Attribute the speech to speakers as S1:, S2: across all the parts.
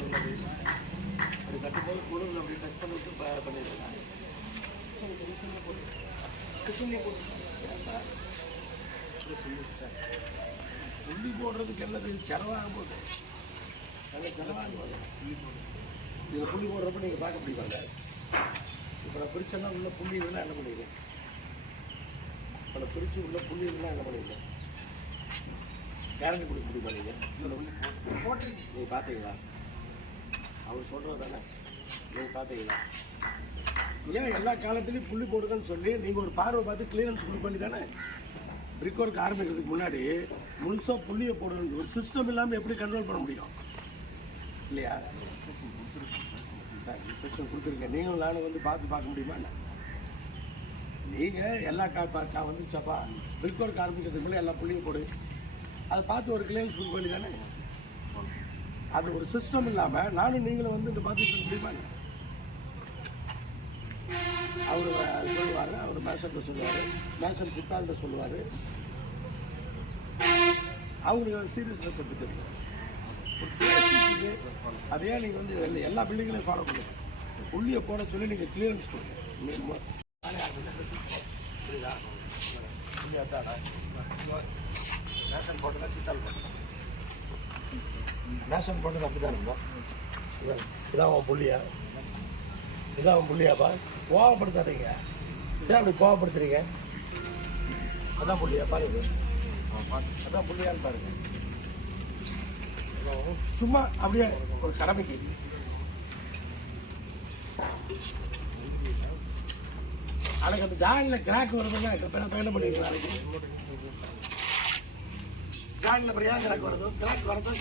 S1: அப்படி கட்டும்போது குளிரில் அப்படி டச் பண்ணிட்டு ப- பண்ணிடலாம் புள்ளி போடுறதுக்கு என்னது செலவாக போகுது நல்ல செலவாக போகுது இதில் புள்ளி போடுறப்ப நீங்கள் பார்க்க முடியுமாங்க இப்போ நான் பிரிச்சேன்னா உள்ள புள்ளி இருந்தால் என்ன பண்ணிடுவேன் இப்போ நான் பிரித்து உள்ள புள்ளி இருந்தால் என்ன பண்ணிடுவேன் கேரண்டி கொடுக்க முடியுமா நீங்கள் போட்டு நீங்கள் பார்த்தீங்களா அவர் சொல்கிறது தானே? நீங்கள் பார்த்தீங்களா ஏன் எல்லா காலத்துலேயும் புள்ளி போடுதுன்னு சொல்லி நீங்கள் ஒரு பார்வை பார்த்து கிளியரன்ஸ் கொடுக்க வேண்டி தானே? பிரிக் ஒர்க் ஆரம்பிக்கிறதுக்கு முன்னாடி முழுசாக புள்ளியை போடணும். ஒரு சிஸ்டம் இல்லாமல் எப்படி கண்ட்ரோல் பண்ண முடியும்? இல்லையா? சார் இன்ஸ்ட்ரக்ஷன் கொடுத்துருக்கேன் நீங்களும் நானும் வந்து பார்த்து பார்க்க முடியுமா என்ன? நீங்கள் எல்லா கா பா- வந்து சப்பா பிரிக் ஒர்க் ஆரம்பிக்கிறதுக்கு முன்னாடி எல்லா புள்ளியும் போடு. அதை பார்த்து ஒரு கிளியரன்ஸ் கொடுக்க வேண்டி தானே? அது ஒரு சிஸ்டம் இல்லாமல் நானும் நீங்களும் வந்து இந்த பார்த்துட்டு இருக்க முடியுமா அவர் சொல்லுவார் அவர் மேசன்ட்ட சொல்லுவார் மேசன் சித்தாள்கிட்ட சொல்லுவார். அவங்களுக்கு சீரியஸ்னஸ் எப்படி தெரியும்? அதையே நீங்கள் வந்து எல்லா- எல்லா பில்டிங்லையும் ஃபாலோ பண்ணுங்க. புள்ளியை போட சொல்லி நீங்கள் கிளியரன்ஸ் கொடுங்க. புரியுதா? போட்டதா சித்தாள் போட்டதா மேஷன் போட்டது அப்படி தான் இருந்தோம். இதான் உன் புள்ளியா? இதான் அவன் புள்ளியாப்பா? கோவப்படுத்தாதீங்க. இதான் அப்படி கோவப்படுத்துறீங்க? அதான் புள்ளியா? பாருங்க. அதான் புள்ளியான்னு பாருங்க. சும்மா அப்படியே ஒரு கடமைக்கு. அதுக்கு அந்த ஜாயினில் கிராக் வருதுன்னா இப்போ நான் என்ன பண்ணிருக்கேன் நாளைக்கு ஜாயினில் அப்புறம் கிராக் வருது கிராக் வரதான்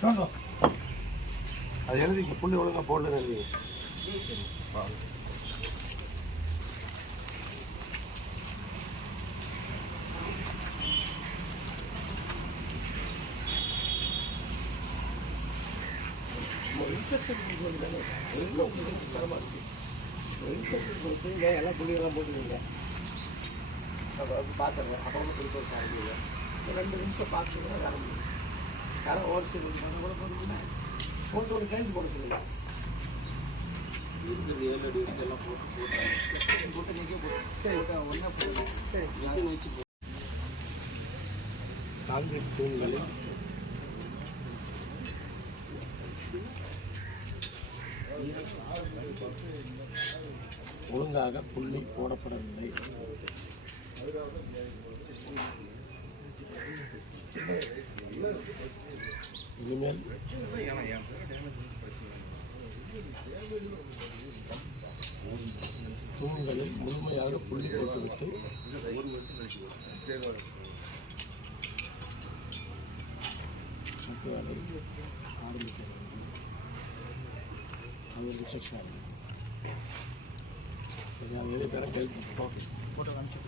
S1: அது எழுதி புள்ளி ஒழுங்கா போடல எழுதி எல்லாம் புள்ளியெல்லாம் போட்டுருங்க பார்த்துருங்க அப்புறமா காரணம் ஒரு ரெண்டு நிமிஷம் பார்த்துருங்க சீல் பண்ண கூட போடுறீங்க போட்டு ஒரு கைது போட சொல்லுங்க
S2: இருக்கிறது ஏழு அடி வரைக்கும் எல்லாம் போட்டு போட்டு
S1: போட்டு போட்டு சரி. ஒன்றா போடுங்க சரி.
S2: மிஷின் வச்சு போ-
S1: காங்கிரீட் ஒழுங்காக புள்ளி போடப்படவில்லை. இனிமேல் தூண்களில் முழுமையாக புள்ளி போட்டுவிட்டு மற்ற வேலை அது இன்ஸ்ட்ரக்ஷன் நான் போட்டோ காமிச்சு